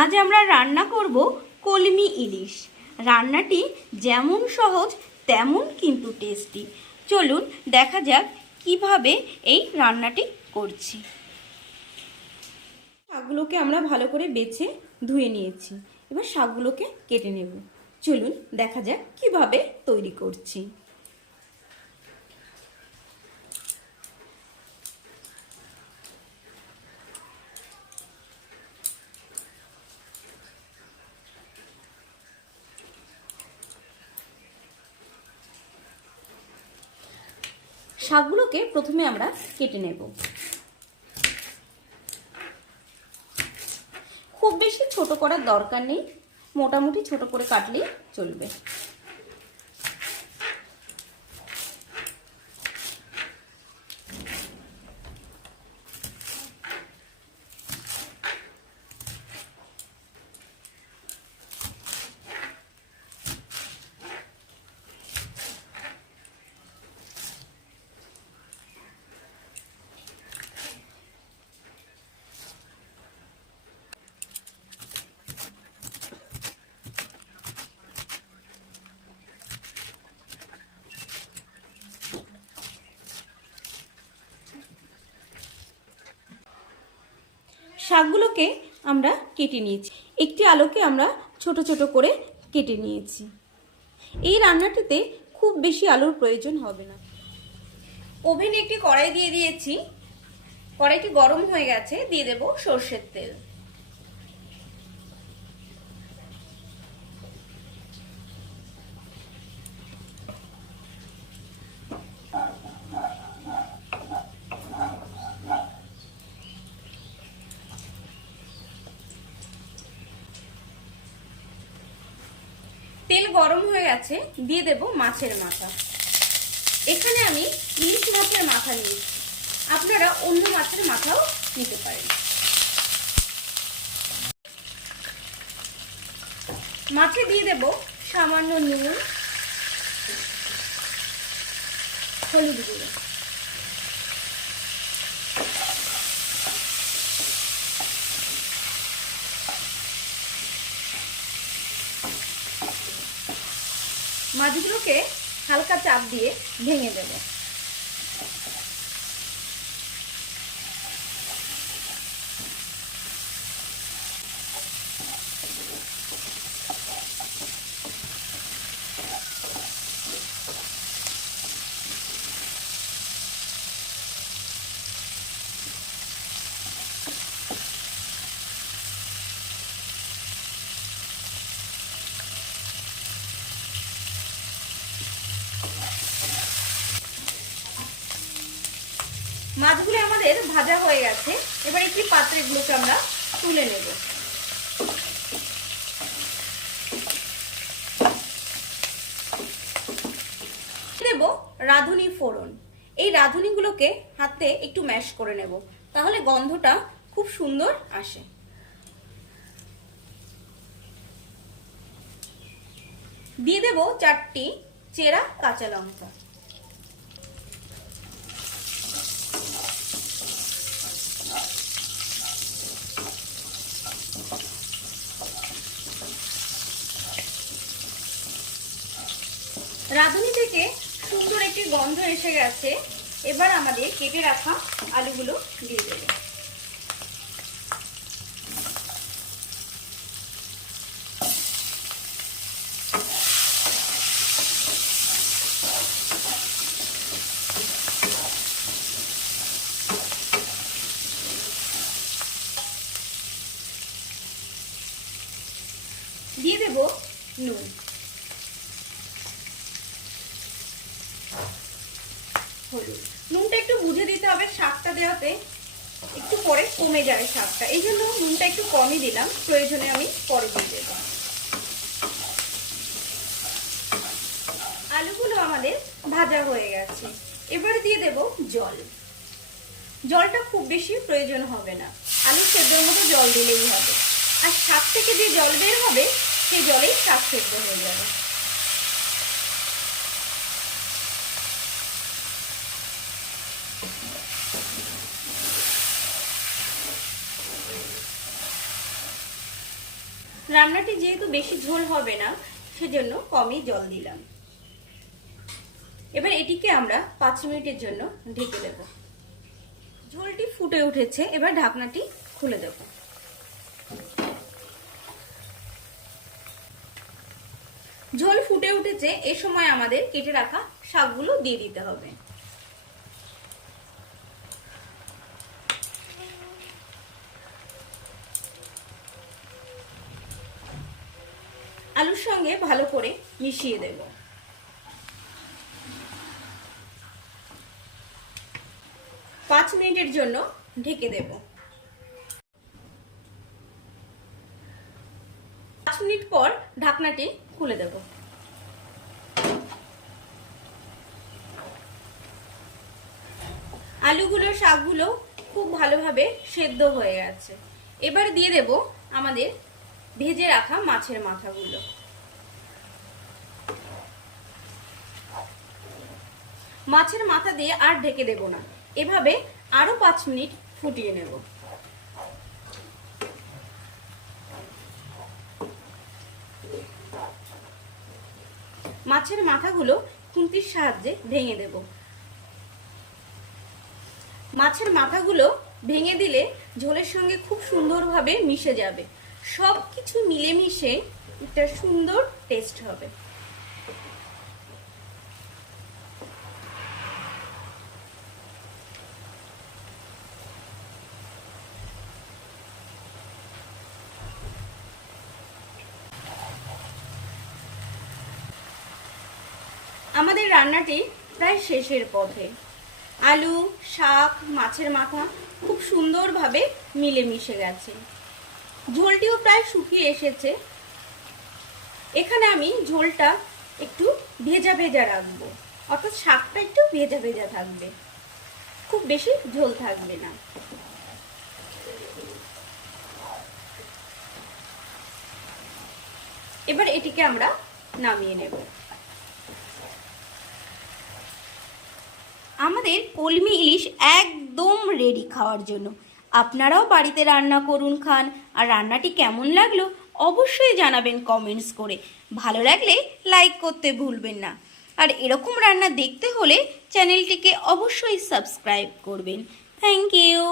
আজ আমরা রান্না করব কলমি ইলিশ। রান্নাটি যেমন সহজ তেমন কিন্তু টেস্টি। চলুন দেখা যাক কিভাবে এই রান্নাটি করছি। শাকগুলোকে আমরা ভালো করে বেছে ধুয়ে নিয়েছি। এবার শাকগুলোকে কেটে নেব। চলুন দেখা যাক কিভাবে তৈরি করছি। শাকগুলোকে প্রথমে আমরা কেটে নেব। খুব বেশি ছোট করার দরকার নেই, মোটামুটি ছোট করে কাটলেই চলবে। শাকগুলোকে আমরা কেটে নিয়েছি। একটি আলুকে আমরা ছোট ছোট করে কেটে নিয়েছি। এই রান্নাটিতে খুব বেশি আলুর প্রয়োজন হবে না। ওভেনে একটি কড়াই দিয়ে দিয়েছি। কড়াইটি গরম হয়ে গেছে, দিয়ে দেব সরষের তেল। তেল গরম হয়ে গেছে, দিয়ে দেব মাছের মাথা। এখানে আমি ইলিশ মাছের মাথা নিয়েছি, আপনারা অন্য মাছের মাথাও নিতে পারেন। মাছে দিয়ে দেব সামান্য নুন, হলুদ গুঁড়ো। মাছগুলোকে হালকা চাপ দিয়ে ভেঙে দেব। মাছগুলো আমাদের ভাজা হয়ে গেছে। এবার একটি পাত্রে এগুলোকে আমরা তুলে নেব। দেব রাঁধুনি ফোড়ন। এই রাঁধুনিগুলোকে হাতে একটু ম্যাশ করে নেব, তাহলে গন্ধটা খুব সুন্দর আসে। দিয়ে দেব 4টি চেরা কাঁচা লঙ্কা। রাঁধুনি থেকে সুন্দর একটি গন্ধ এসে গেছে। এবার আমাদের কেটে রাখা আলুগুলো দিয়ে দেব। দিয়ে দেব নুন। নুনটা একটু বুঝে দিতে হবে, শাকটা দেওয়াতে একটু পরে কমে যায় শাকটা, এই জন্য নুনটা একটু কমই দিলাম, প্রয়োজনে আমি পরে দিয়ে দেব। আলুগুলো আমাদের ভাজা হয়ে গেছে। এবার দিয়ে দেব জল। জলটা খুব বেশি প্রয়োজন হবে না, আলু সেদ্ধর মতো জল দিলেই হবে। আর শাক থেকে যে জল বের হবে সেই জলেই শাক সেদ্ধ হয়ে যাবে। রান্নাটি যেহেতু বেশি ঝোল হবে না, সেজন্য কমই জল দিলাম। এবার এটিকে আমরা 5 মিনিটের জন্য ঢেকে দেব। ঝোলটি ফুটে উঠেছে, এবার ঢাকনাটি খুলে দেব। ঝোল ফুটে উঠেছে, এ সময় আমাদের কেটে রাখা শাকগুলো দিয়ে দিতে হবে। আলুর সঙ্গে ভালো করে মিশিয়ে দেব। পাঁচ মিনিটের জন্য ঢেকে দেব। 5 মিনিট পর ঢাকনাটি খুলে দেব। আলুগুলো শাকগুলো খুব ভালোভাবে সেদ্ধ হয়ে গেছে। এবার দিয়ে দেব আমাদের ভেজে রাখা মাছের মাথাগুলো। মাছের মাথা দিয়ে আর ঢেকে দেব না, এভাবে আরো 5 মিনিট ফুটিয়ে নেব। মাছের মাথাগুলো খুন্তির সাহায্যে ভেঙে দেব। মাছের মাথাগুলো ভেঙে দিলে ঝোলের সঙ্গে খুব সুন্দরভাবে মিশে যাবে, সবকিছু মিলেমিশে একটা সুন্দর টেস্ট হবে। আমাদের রান্নাটি প্রায় শেষের পথে। আলু, শাক, মাছের মাথা খুব সুন্দরভাবে মিলেমিশে গেছে। ঝোলটিও প্রায় শুকিয়ে এসেছে। এখানে আমি ঝোলটা একটু ভেজা ভেজা রাখবো, অর্থাৎ শাকটা একটু ভেজা ভেজা থাকবে, খুব বেশি ঝোল থাকবে না। এবার এটিকে আমরা নামিয়ে নেব। আমাদের কলমি ইলিশ একদম রেডি খাওয়ার জন্য। আপনারাও বাড়িতে রান্না করুন, খান। আর রান্নাটি কেমন লাগলো অবশ্যই জানাবেন কমেন্টস করে। ভালো লাগলে লাইক করতে ভুলবেন না। আর এরকম রান্না দেখতে হলে চ্যানেলটিকে অবশ্যই সাবস্ক্রাইব করবেন। Thank you.